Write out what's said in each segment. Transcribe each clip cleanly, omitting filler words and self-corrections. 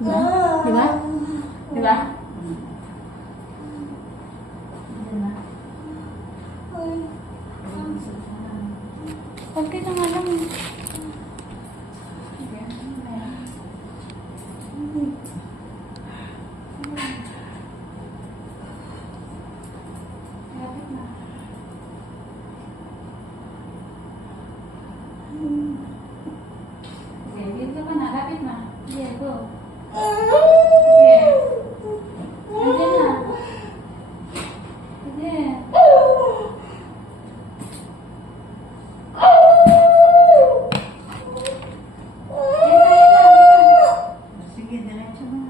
Di ba? Di ba? Okay na nga lang. Dito ka na, lapit na. Yeah, go. Yeah. Nandiyan na. Yeah. Sige, diretso na.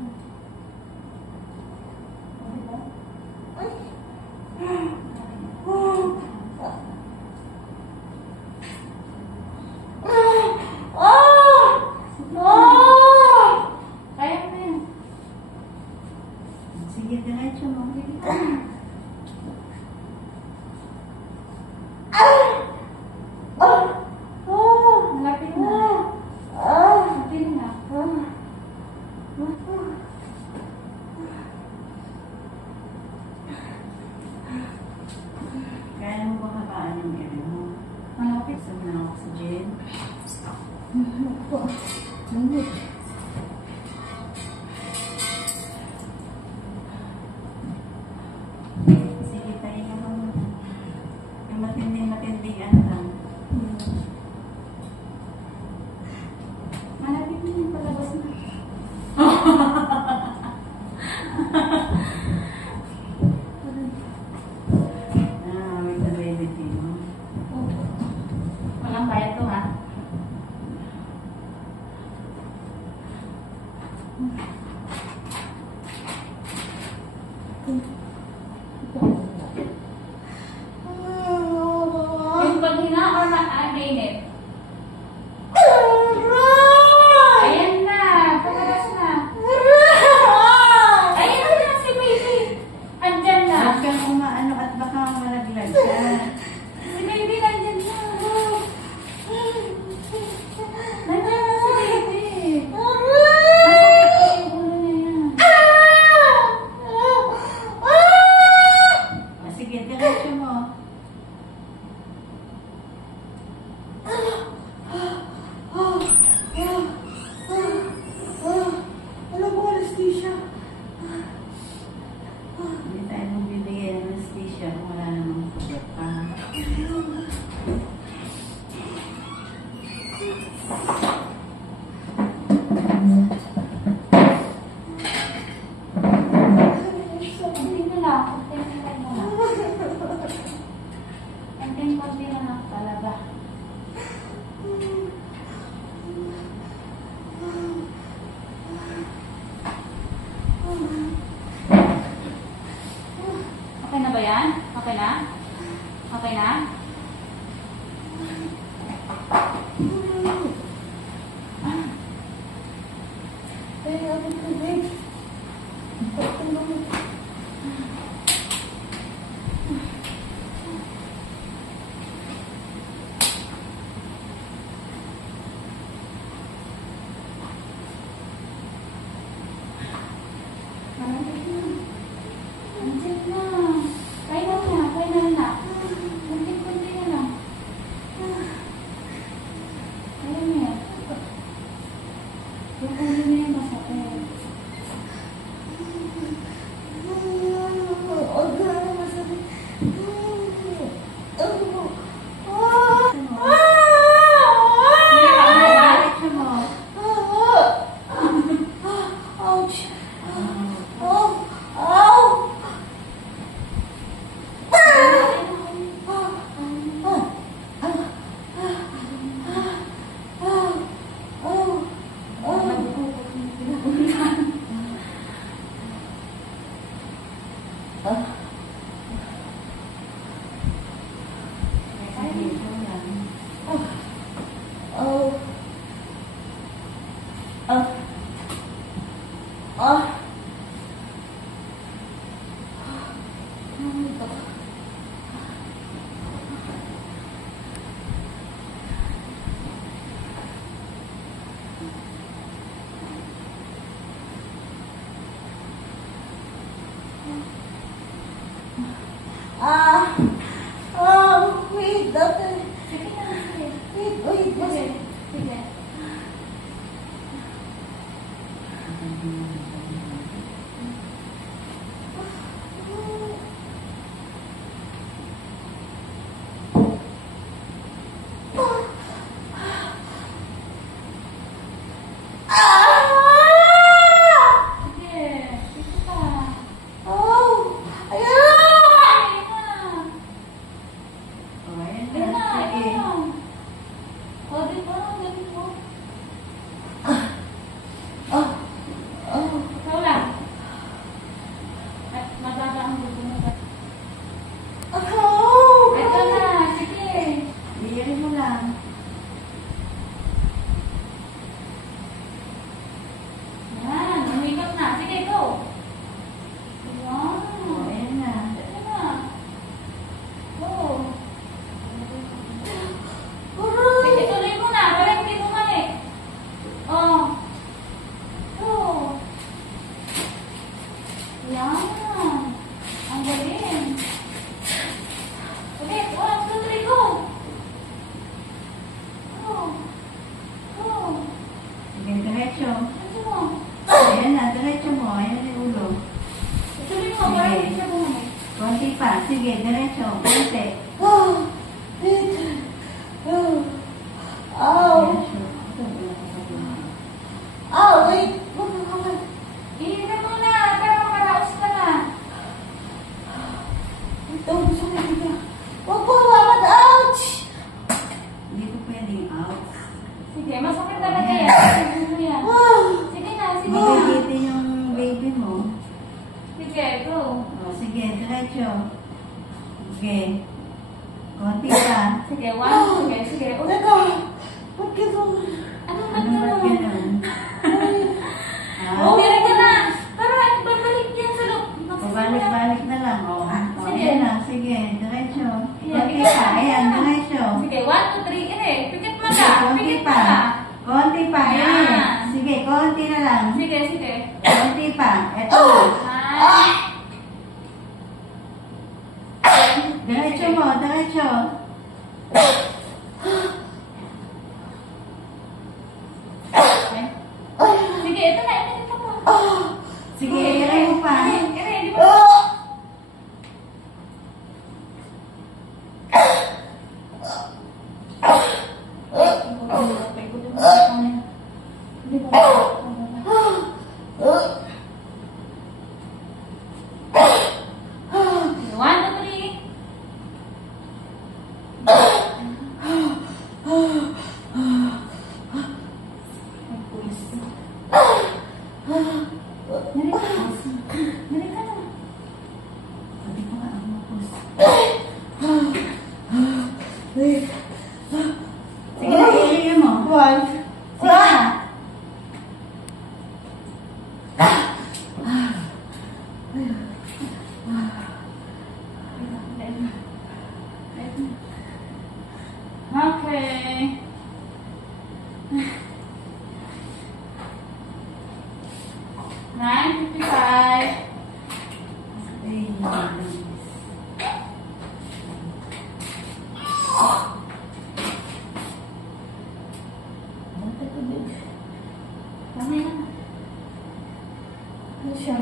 Sige, diretso mo. Malapit na. Malapit na. Kaya mo ba habaan yung area mo? Malapit. Gusto mo ng oxygen? Sige, tayo nga mo. Yung matinding ano lang. Malapit na yung palabas na. With the baby mo. Walang bayad to, ha? Yung paghina or mainit? Ayan na. Palabas na. Ayan na si baby. Andyan na. Huwag kang umaano at baka malaglag ka. Si baby nandyan na. Nandyan na si baby. Masakit yung ulo niya yan. Sige, diretso mo. Hindi tayo magbibigay ng anesthesia kung wala namang sugat pa. Konti na lang. Konti na lang. Konti na lang talaga. Okay na ba yan? Okay na? Okay na? Andiyan na. Kaya na. Kunti na lang. Kaya na yan. Yung ulo na yung masakit. Diretso mo. Wait, doctor. Sige na, sige. Wait. Sige. Sige. Sige. Sige pa. Ayun na. Ayun na, ayun na. O, di ba? Galing mo. Ikaw lang. At mababa ang gusto mo. Ito na, sige. Biyarin mo lang. Yan, umikot na. Sige, go. Yan. Ayan na. Ito na. Go. Sige, tuloy mo na. Balik hindi bumalik. Oh. Go. Yan. Ang galing. Ulit. 1, 2, 3, go. Go. Go. Sige, diretso. Ito mo. Ayan na, diretso mo. Ayan na yung ulo. Tuloy mo. Balik hindi siya bumalik. Konti pa. Sige, diretso. Konti. Iingat mo na. Para makaraos ka na. Hindi ko pwedeng out. Sige, masakit talaga yan. Sige mo yan. Sige na, sige na. Magigitin yung baby mo. Sige, go. O, sige, diretso. Sige. Konti pa. Sige, 1, sige, sige. Ulit. Anong Ano ba ba't gano'n? ganun? Bumili ka na. Para babalik yan sa loob. Pabalik-balik na lang. O, Sige. ayan na. Sige, diretso. Ayan, Konti pikit pa. pa. Ayan, diretso. Sige, 1, 2, 3. Ere, pikit mo na. Konti Pikit mo pa. na. Konti pa. Ayan. Ayan. Sige, konti na lang. Sige, sige. Konti pa. Eto. Ay. Diretso mo, diretso. Sige, ito na. Ito mo. Sige, iray mo pa. Ere, di ba? One, two, three. Dali ka na. Sabi ko nga, ang mapos. Sige na, iray mo. Sige na. Okay. Nine 55. Tama na. Ano siya?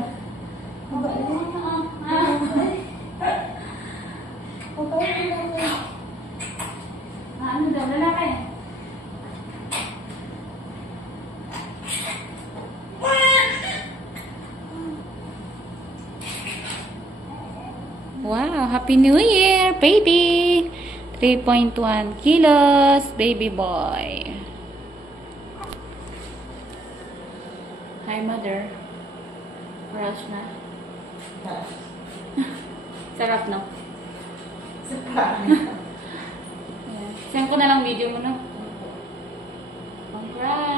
Ano daw, lalaki? Wow, Happy New Year, baby! 3.1 kilos, baby boy. Hi, mother. Rush na. Sarap, no? Ayan. Send ko na lang video mo, no? Congrats!